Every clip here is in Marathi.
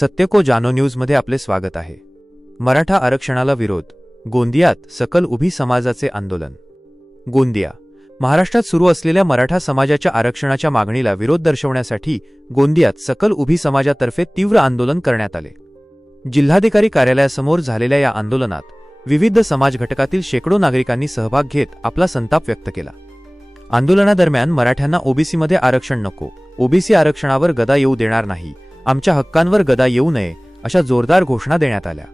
सत्यको जानो न्यूजमध्ये आपले स्वागत आहे. मराठा आरक्षणाला विरोध गोंदियात सकल उभी समाजाचे आंदोलन. गोंदिया महाराष्ट्रात सुरू असलेल्या मराठा समाजाच्या आरक्षणाच्या मागणीला विरोध दर्शवण्यासाठी गोंदियात सकल उभी समाजातर्फे तीव्र आंदोलन करण्यात आले. जिल्हाधिकारी कार्यालयासमोर झालेल्या या आंदोलनात विविध समाज घटकातील शेकडो नागरिकांनी सहभाग घेत आपला संताप व्यक्त केला. आंदोलनादरम्यान मराठ्यांना ओबीसीमध्ये आरक्षण नको ओबीसी आरक्षणावर गदा येऊ देणार नाही आमच्या हक्कांवर गदा येऊ नये अशा जोरदार घोषणा देण्यात आल्या.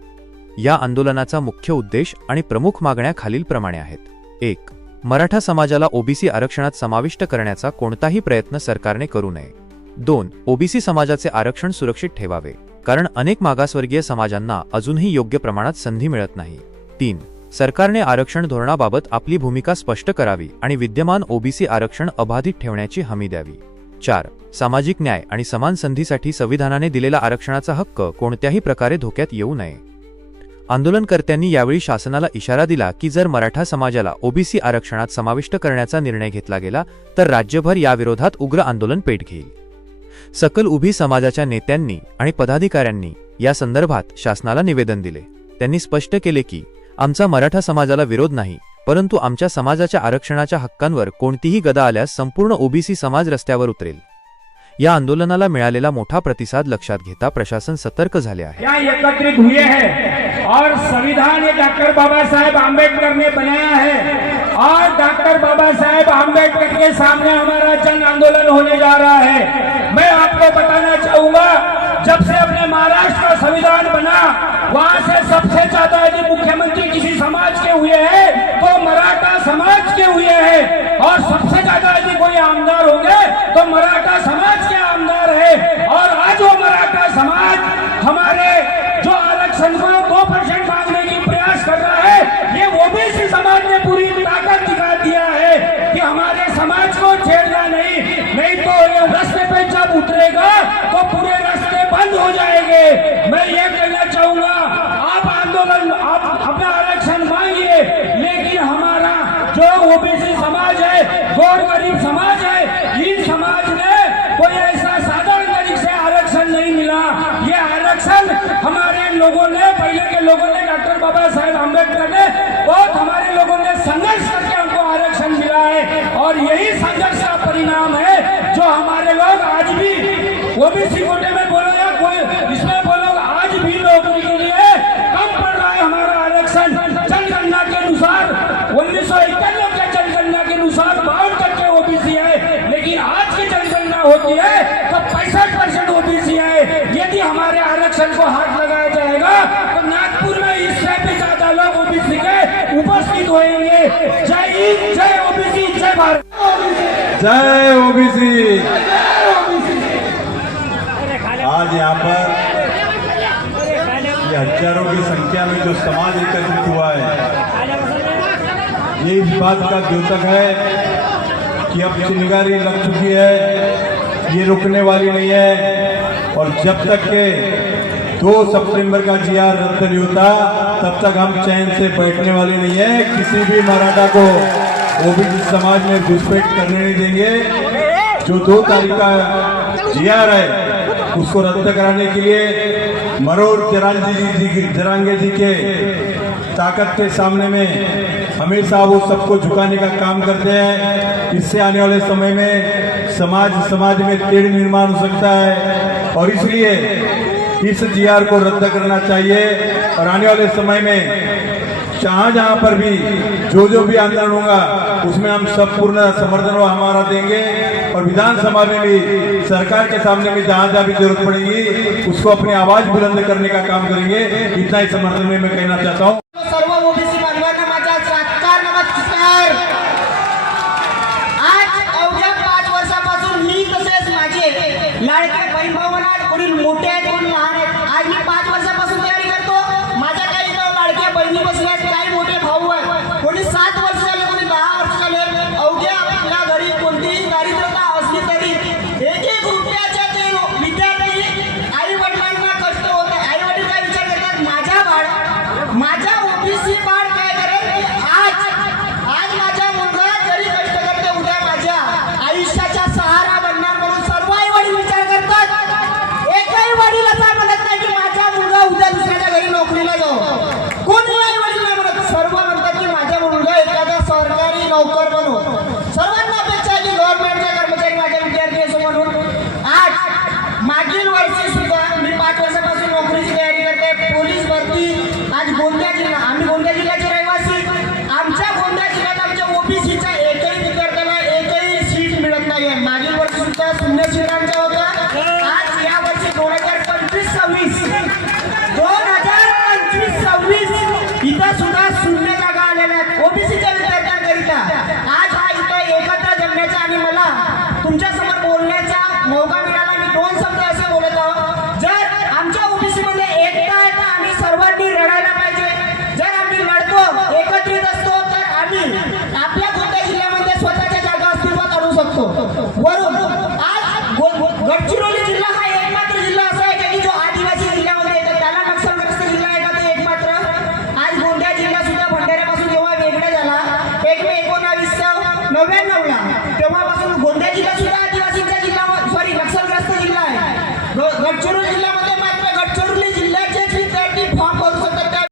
या आंदोलनाचा मुख्य उद्देश आणि प्रमुख मागण्या खालीलप्रमाणे आहेत. एक मराठा समाजाला ओबीसी आरक्षणात समाविष्ट करण्याचा कोणताही प्रयत्न सरकारने करू नये. दोन ओबीसी समाजाचे आरक्षण सुरक्षित ठेवावे कारण अनेक मागासवर्गीय समाजांना अजूनही योग्य प्रमाणात संधी मिळत नाही. तीन सरकारने आरक्षण धोरणाबाबत आपली भूमिका स्पष्ट करावी आणि विद्यमान ओबीसी आरक्षण अबाधित ठेवण्याची हमी द्यावी. चार. सामाजिक न्याय आणि समान संधीसाठी संविधानाने दिलेला आरक्षणाचा हक्क कोणत्याही प्रकारे धोक्यात येऊ नये. आंदोलनकर्त्यांनी यावेळी शासनाला इशारा दिला की जर मराठा समाजाला ओबीसी आरक्षणात समाविष्ट करण्याचा निर्णय घेतला गेला तर राज्यभर याविरोधात उग्र आंदोलन पेट घेईल. सकल उभी समाजाच्या नेत्यांनी आणि पदाधिकाऱ्यांनी या संदर्भात शासनाला निवेदन दिले. त्यांनी स्पष्ट केले की आमचा मराठा समाजाला विरोध नाही परंतु आमच्या समाजाच्या आरक्षणाच्या हक्कांवर कोणतीही गदा आल्यास संपूर्ण ओबीसी समाज रस्त्यावर उतरेल. या आंदोलनाला मिळालेला मोठा प्रतिसाद लक्षात घेता प्रशासन सतर्क झाले आहे. एकत्रित हुए हैं और संविधान डॉक्टर बाबा साहेब आम्बेडकर ने बनाया है और डॉक्टर बाबा साहेब आम्बेडकर के सामने हमारा जन आंदोलन होने जा रहा है। मैं आपको बताना चाहूंगा जब से अपने महाराष्ट्र का संविधान बना वहां से सबसे ज्यादा यदि मुख्यमंत्री किसी समाज के हुए हैं तो मराठा समाज के हुए हैं और सबसे ज्यादा यदि कोई आमदार होंगे तो मराठा समाज के आमदार है। और आज वो मराठा समाज हमारे जो ओबीसी समाज है, गौर गरीब समाज है इन समाज ने कोई ऐसा साधारण तरीके से आरक्षण नहीं मिला। ये आरक्षण हमारे लोगों ने, पहले के लोगों ने, डॉक्टर बाबा साहेब अंबेडकर ने बहुत हमारे लोगों ने संघर्ष करके हमको आरक्षण मिला है। और यही संघर्ष का परिणाम है, जो हमारे लोग आज भी ओबीसी कोटे में बोलो या कोई इसमें बोलो आज भी नौकरी के लिए कम पड़ रहा है हमारा आरक्षण जनगणना के अनुसार उन्नीस सौ इक्यानवे के जनगणना के अनुसार बावन टक्के ओबीसी है लेकिन आज की जनगणना होती है तो पैंसठ परसेंट ओबीसी है यदि हमारे आरक्षण को हाथ लगाया जाएगा। तो नागपुर में इससे भी ज़्यादा लोग ओबीसी के उपस्थित होंगे जय हिंद जय ओबीसी जय भारत। जय ओबीसी। आज यहाँ पर हज़ारों की संख्या में जो समाज एकत्रित हुआ है ये इस बात का द्योतक है कि अब चिंगारी लग चुकी है ये रुकने वाली नहीं है और जब तक के दो सितंबर का जीआर रद्द नहीं होता तब तक हम चैन से बैठने वाले नहीं है। किसी भी मराठा को वो ओबीसी समाज में घुसपैठ करने नहीं देंगे। जो दो तारीख का जीआर है उसको रद्द कराने के लिए मरोर जरांगी जी, जी जरांगे जी के ताकत के सामने में हमेशा वो सबको झुकाने का काम करते हैं। इससे आने वाले समय में समाज समाज में तेड़ निर्माण हो सकता है। और इसलिए इस जीआर को रद्द करना चाहिए। और आने वाले समय में जहाँ जहाँ पर भी जो जो भी आंदोलन होगा, उसमें हम सब पूर्ण समर्थन हमारा देंगे। और विधानसभा में भी, सरकार के सामने भी जहाँ जहाँ भी ज़रूरत पड़ेगी, उसको अपनी आवाज़ बुलंद करने का काम करेंगे। इतना ही समर्थन में मैं कहना चाहता हूँ। लाडके मोकट बनू सर्वांना अपेक्षा आहे की गव्हर्नमेंटच्या कर्मचारी माझ्या विद्यार्थी असो म्हणून आज मागील वर्षी सुद्धा मी पाच वर्षापासून नोकरीची तयारी करते. पोलीस भरती. आज गोंदिया जिल्हा होतो वरून आज गडचिरोली जिल्हा हा एकमात्र जिल्हा असा आहे का की जो आदिवासी जिल्ह्यामध्ये येतो? त्याला नक्षलग्रस्त जिल्हा आहे का ते एकमात्र? आज गोंदिया जिल्हा सुद्धा भंडाऱ्यापासून जेव्हा वेगळा झाला एक मे एकोणावीसशे नव्याण्णवला तेव्हापासून गोंदिया जिल्हा सुद्धा आदिवासींचा जिल्हा